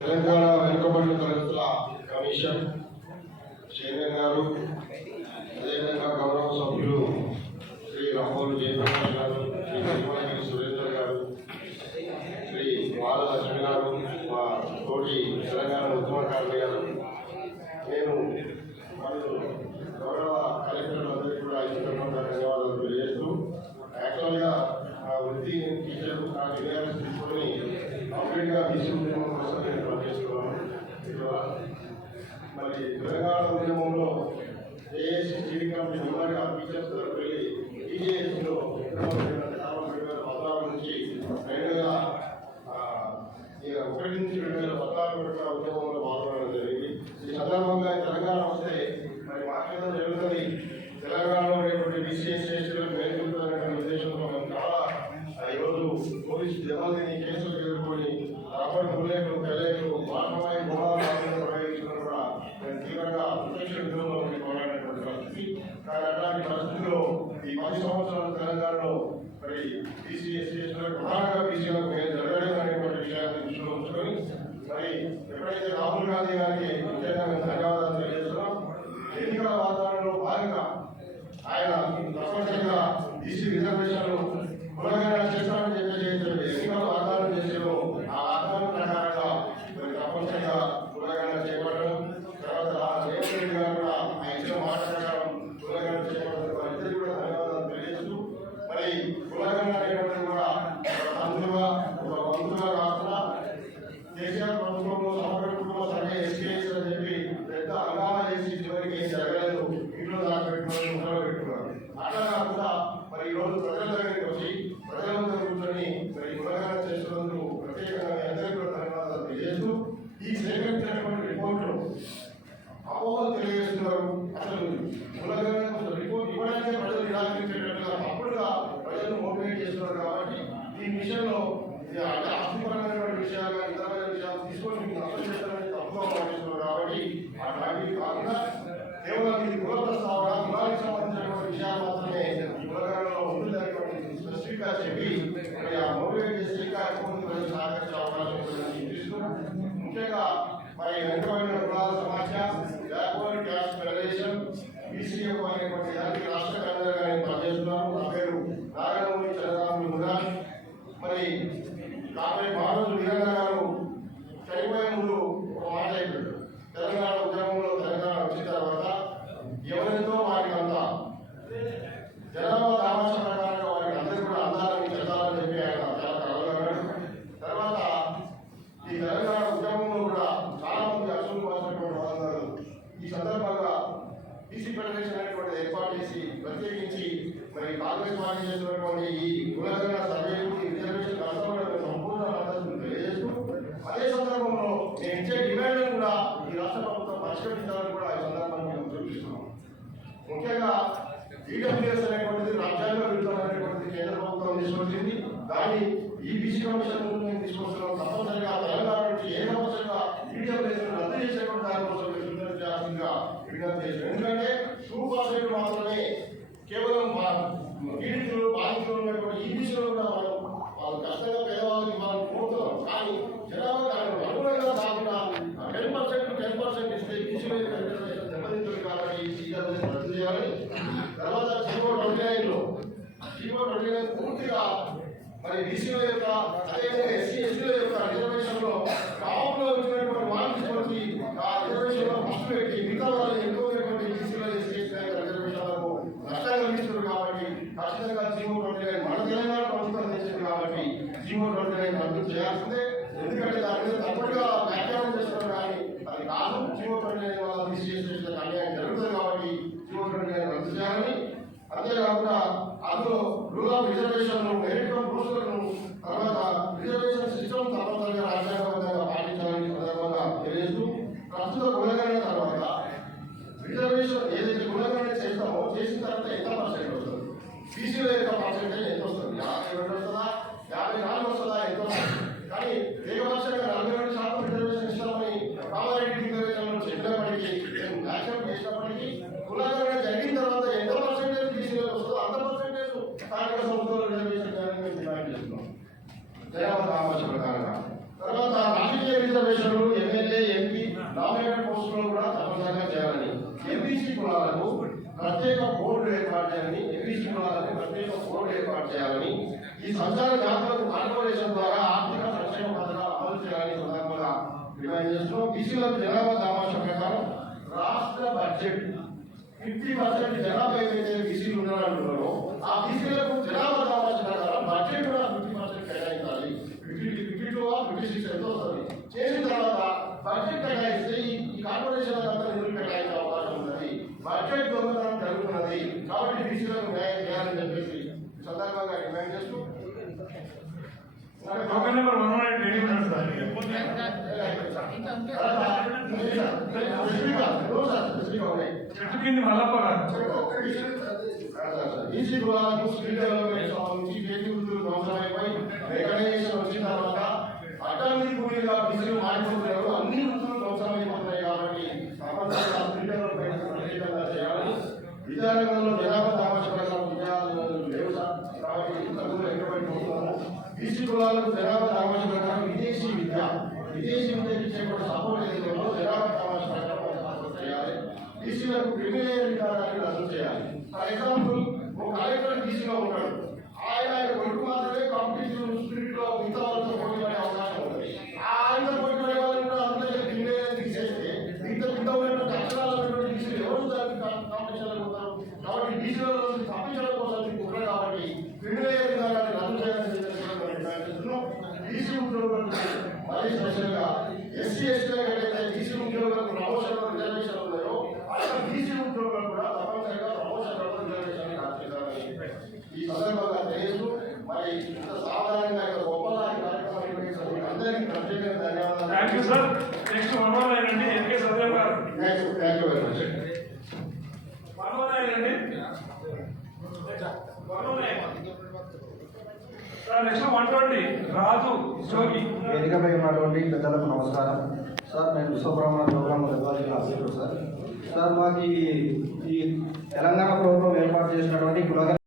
తెలంగాణ వెనుకబడిన తరగతుల commission chairman గారు, అదేవిధంగా గౌరవ సభ్యులు శ్రీ రామోలు జయప్రకాష్ గారు, శ్రీ తిరుమలగిరి సురేందర్ గారు, శ్రీ బాలలక్ష్మి గారు, మా తోటి తెలంగాణ ఉద్యమకారులు గారు, నేను మరియు గౌరవ కలెక్టర్లందరికీ కూడా ఈ సందర్భంగా ధన్యవాదాలు తెలియజేస్తూ, యాక్చువల్గా ఆ వృత్తి టీచర్ నా డిగ్రీస్ తీసుకొని కంప్లీట్గా తీసుకునే కోసం నేను పనిచేస్తున్నాను. మరి తెలంగాణ ఉద్యమంలో ఏఎస్సీ జీడీ కమిటీ మెంబర్గా టీచర్స్ దగ్గరకు వెళ్ళి టీజేఎస్లో 2016 నుంచి 2001 నుంచి 2016 వరకు ఉద్యమంలో పాల్గొనడం జరిగింది. ఈ సందర్భంగా తెలంగాణ వస్తే మరి మాట్లాడడం జరుగుతుంది. తెలంగాణలో ఉండేటువంటి బీసీ ఎస్సీలకు మేలుకుంటున్నటువంటి ఉద్దేశంలో మేము చాలా ఈరోజు పోలీసు దెబ్బతిని కేసులు ఎదుర్కొని రబ్బర్ బుల్లెట్లు పెళ్ళేట్లు మానవాయి గృహాలు ప్రయోగించడం కూడా మేము తీవ్రంగా ప్రత్యక్ష విధంలో పోరాడినటువంటి పరిస్థితి. కానీ అట్లాంటి పరిస్థితుల్లో ఈ 10 సంవత్సరాల తెలంగాణలో మరి బీసీ ఎస్సీలకు ప్రధానంగా బీసీలకు మేలు జరగడం అనేటువంటి విషయాన్ని దృష్టిలో ఉంచుకొని మరి ఎప్పుడైతే రాహుల్ గాంధీ గారికి ముఖ్యంగా మేము ధన్యవాదాలు తెలియజేస్తున్నాం. ఎన్నికల వాతావరణంలో భాగంగా ఆయన తప్పనిసరిగా బీసీ రిజర్వేషన్లు కులగణన చేస్తామని చెప్పేసి ఎన్నికల వాగ్దానం చేసేలో ఆ వాగ్దానం ప్రకారంగా తప్పనిసరిగా కులగణన చేపట్టడం, తర్వాత రేవంత్ రెడ్డి గారు కూడా ఆ ఇచ్చిన మాట ప్రకారం కులగణన చేపట్టడం వారిద్దరికీ కూడా ధన్యవాదాలు తెలియజేస్తూ, మరి కులగణన అనేటువంటిది కూడా ఒక వంతుగా కాకుండా కేసీఆర్ ప్రభుత్వంలో సమగ్ర కుటుంబ సర్వే ఎస్కేఎస్ అని చెప్పి పెద్ద అంగాలు చేసి చివరికి ఏం జరగలేదు, ఇంట్లో దాకా పెట్టుకున్నారు, ముఖంలో పెట్టుకున్నారు. అట్లా కాకుండా మరి ఈరోజు ప్రజల దగ్గరికి వచ్చి ప్రజలందరూ కూర్చొని మరి కులగణన చేస్తున్నందుకు ప్రత్యేకంగా అందరికీ కూడా ధన్యవాదాలు తెలియజేస్తూ, ఈ సేకరించినటువంటి రిపోర్టులు అపోహలు తెలియజేస్తున్నారు. అసలు కులగణన రిపోర్ట్ ఇవ్వడానికే ప్రజలు నిరాకరించేటట్టుగా అప్పుడుగా ప్రజలను మోటివేట్ చేస్తున్నారు. కాబట్టి ఈ విషయంలో ఆస్తిపరమైనటువంటి విషయాలు ఇతరమైన విషయాలు తీసుకొని మీకు అర్థం చేస్తారని తప్పుగా భావిస్తున్నారు. కాబట్టి అట్లాంటివి కాకుండా కేవలం ఇది కుల ప్రస్తావన, కులానికి సంబంధించినటువంటి విషయాలు మాత్రమే ఈ కులగణనలో ఉంటుందనేటువంటి స్పెసిఫిక్ గా చెప్పి మరి ఆ మోటివేట్ చేసి ఇంకా ఎక్కువ ప్రజలు సహకరించే అవకాశం ఉంటుందని చూపిస్తూ, ముఖ్యంగా మరి వెనుకబడిన కులాల సమాఖ్య, బ్యాక్వర్డ్ క్యాస్ట్ ఫెడరేషన్, బీసీఎఫ్ అనేటువంటి దానికి రాష్ట్ర కార్యదర్శిగా నేను పనిచేస్తున్నాను. నా పేరు నాగనమూరి చంద్రరాములు మురారి. మరి కాబట్టి మహారాజు వీరన్న గారు చనిపోయే ముందు ఒక మాట అయిపోయాడు, తెలంగాణ ఉద్యమంలో తెలంగాణ వచ్చిన తర్వాత ఎవరితో వారికి అంతా జనాభా దామాష ప్రకారంగా వారికి అందరూ కూడా అందాలని చెందాలని చెప్పి ఆయన చాలా కలగన్నాడు. తర్వాత ఈ తెలంగాణ ఉద్యమంలో కూడా చాలా మంది అసూపాల్సినటువంటి వాళ్ళు ఈ సందర్భంగా బీసీ ఫెడరేషన్ అనేటువంటి ఏర్పాటు చేసి ప్రత్యేకించి మరి కాంగ్రెస్ పార్టీ చేసినటువంటి ఈ కులగణన సర్వేకు రిజర్వేషన్ కష్టపడడం సంపూర్ణ మద్దతు తెలియజేస్తూ, అదే సందర్భంలో నేను ఇచ్చే డిమాండ్లను కూడా ఈ రాష్ట్ర ప్రభుత్వం పరిష్కరించాలని కూడా ఈ సందర్భంగా మేము చూపిస్తున్నాం. ముఖ్యంగా ఈడబ్ల్యూఎస్ అనేటువంటిది రాజ్యాంగ విరుద్ధమైనటువంటిది కేంద్ర ప్రభుత్వం తీసుకొచ్చింది. దాన్ని ఈ బీసీ కమిషన్ ముందు మేము తీసుకొస్తున్నాం. తప్పనిసరిగా తెలంగాణ నుంచి ఏ సంవత్సరంగా ఈడబ్ల్యూఎస్ రద్దు చేసేటువంటి దానికోసం చేయాల్సిందిగా విజ్ఞప్తి చేశారు. ఎందుకంటే 2% మాత్రమే కేవలం పీడితులు బాధితులు ఉన్నటువంటి ఈ విషయంలో కూడా వాళ్ళు కష్టంగా పేదవాళ్ళకి మనం కోరుతున్నాం. కానీ జనాభా అనుగుణంగా కాకుండా 10% ఇస్తే బీసీ దెబ్బతింటుంది. కాబట్టి రద్దు చేయాలి. తర్వాత జీవో 29 పూర్తిగా మరి బీసీల యొక్క అదేవిధంగా ఎస్సీ ఎస్టీల యొక్క రిజర్వేషన్ లో టాప్ లో వచ్చినటువంటి వాళ్ళు తీసుకొచ్చి ఆ రిజర్వేషన్ లో ఫస్ట్ పెట్టి మిగతా వాళ్ళు ఎక్కువ బీసీలో ఎస్సీ రిజర్వేషన్లకు నష్టం కలిగిస్తున్నారు. కాబట్టి ఖచ్చితంగా జీవో 29 మన తెలంగాణ ప్రభుత్వం చేసింది. కాబట్టి జీవో 29 రద్దు చేయాల్సిందే. ఎందుకంటే దాని మీద తప్పటిగా వ్యాఖ్యానం చేస్తున్నారు. కానీ అది కాదు, జీవో 29 వల్ల బీసీ ఎస్టీలకు అన్యాయం జరుగుతుంది. కాబట్టి జీవో 29 రద్దు చేయాలని, అంతేకాకుండా అందులో rule of reservation merit cum రూల్స్లను తర్వాత రిజర్వేషన్ సిస్టమ్ తప్పనిసరిగా రాజ్యాంగబద్ధంగా పాటించాలని కార్పొరేషన్లు, ఎమ్మెల్యే, ఎంపీ నామినేటెడ్ పోస్టులు కూడా తప్పనిసరిగా చేయాలని, ఎంబీసీ కులాలకు ప్రత్యేక బోర్డు ఏర్పాటు చేయాలని, ఎంబీసీ కులాలకు ప్రత్యేక బోర్డు ఏర్పాటు చేయాలని, ఈ సంచార జాతులకు కార్పొరేషన్ ద్వారా ఆర్థిక సంక్షేమ పథకాలు అమలు చేయాలని సందర్భంగా డిమాండ్ చేస్తున్నాం. బీసీలకు జనాభా దామాషా ప్రకారం రాష్ట్ర బడ్జెట్ 50% జనాభా ఏదైతే బీసీలు ఉన్నారో ఆ బీసీలకు జనాభా దామాషా ప్రకారం బడ్జెట్ కూడా 50% కేటాయించాలి. 56 ఎంతో వస్తుంది. చేసిన తర్వాత బడ్జెట్ కేటాయిస్తే ఈ కార్పొరేషన్ అంతా నిధులు కేటాయించే అవకాశం ఉన్నది. బడ్జెట్ దొంగతనం జరుగుతున్నది కాబట్టి బీసీలకు న్యాయం చేయాలని చెప్పేసి సందర్భంగా డిమాండ్ చేస్తూ టోకెన్ నెంబర్ 118 రెడీ ఉన్నాడు సార్. చెట్టు కింది మల్లప్ప గారు. బీసీ కులాలకు స్కిల్ డెవలప్మెంట్ సంబంధించి కేంద్ర వృద్ధులు అవసరమైపోయి రికగ్నైజేషన్ వచ్చిన తర్వాత అటవీ భూమిగా బీసీలు మారిపోతున్నారు. అన్ని వృద్ధులు అవసరమైపోతున్నాయి కాబట్టి తప్పనిసరిగా స్కిల్ డెవలప్మెంట్ ప్రత్యేకంగా చేయాలి. విద్యారంగంలో జనాభా దామాషా ప్రకారం విద్యాలు లేవు సార్ కాబట్టి చదువులు వెనుకబడిపోతున్నాము. బీసీ కులాలకు జనాభా దామాషా ప్రకారం విదేశీ విద్యకి చేపట్టిన సపోర్ట్ ఏరియాలో జనాభా దామాషా ప్రకారం చేయాలి. బీసీలకు క్రిమినల్ విధానాన్ని రద్దు చేయాలి. ఫర్ ఎగ్జాంపుల్ ఒక కలెక్టర్ బీసీలో ఉంటాడు, ఆయన కొడుకు మాత్రమే కాంపిటేటివ్ స్పిరిట్ లో మిగతా వాళ్ళతో పోటీ పడే అవకాశం ఉంటుంది. ఆయన పోటీ పడే వాళ్ళని కూడా అందరికీ క్రిమినల్ తీసేస్తే మిగతా ఉన్నటువంటి అక్షరాలు ఉన్నటువంటి బీసీలు ఎవరు దానికి కాంపిటీషన్ ఉంటారు. కాబట్టి బీసీల నుంచి తప్పించడం కోసం కుట్ర కాబట్టి క్రిమినల్ విధానాన్ని రద్దు చేయాలని బీసీ ఉద్యోగులకు మరీ స్పెషల్ గా ఎస్సీ ఎస్టీ ఏదైతే బీసీ ఉద్యోగులకు ప్రమోషన్ రిజర్వేషన్ ఉన్నాయో అక్కడ బీసీ ఉద్యోగులకు కూడా తప్పనిసరిగా ప్రమోషన్ రిజర్వేషన్ ఈ సందర్భంగా తెలియదు. మరి ఇంత సాధారణంగా గొప్పగా కార్యక్రమం అందరికీ ప్రత్యేకంగా ధన్యవాదాలు. Thank you sir. Next Manohar అండి, ఎన్కే సత్యం గారు. Thank you very much. Manohar అండి. నెక్స్ట్ 120 రాజు జోగి. వేదికపై ఉన్నటువంటి పెద్దలకు నమస్కారం సార్. నేను విశ్వబ్రహ్మణ ప్రోగ్రామ్ అధ్యక్షుడు సార్. మాకు ఈ తెలంగాణ ప్రభుత్వం ఏర్పాటు చేసినటువంటి కులగ